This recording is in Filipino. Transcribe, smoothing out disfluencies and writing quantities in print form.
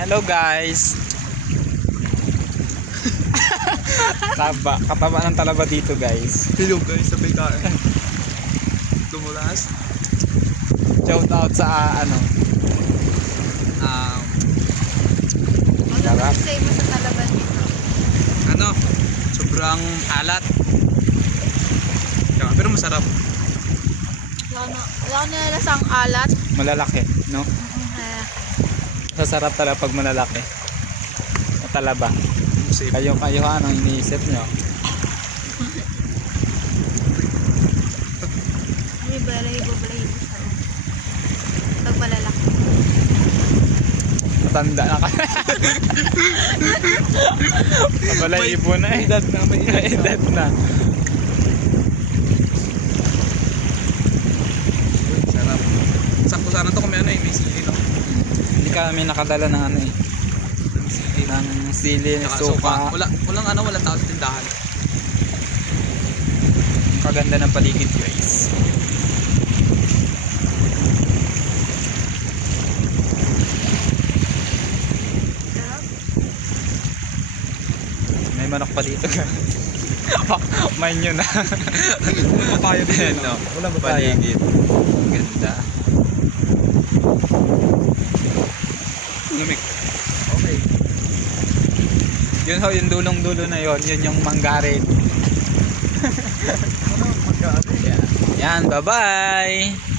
Hello guys. Kataba ng talaba dito guys. Hello guys, sabay kain. Tumulas. Shout out sa Sarap. Say mo sa talaba dito. Sobrang alat. Pero masarap. Wala ko nilalasang alat. Malalaki, no? Sasarap talaga pag malalaki. Talaba. Kayo anong iniisip nyo? May balahibo siya. Pag malalaki. Matanda na ka. Balahibo na eh. May edad na. Sarap. Sakto sana to kung may may sili lang. Hindi kami nakadala ng ng sili, suka. Walang tao sa tindahan. Kaganda ng paligid guys. May manok pa dito guys. Main nyo na. Papaya din, no? Walang paligid. Ganda. Lumik. Okay. Yun ho, yung dulong-dulo na yun yung manggarin. Manggarin? Yan, bye-bye!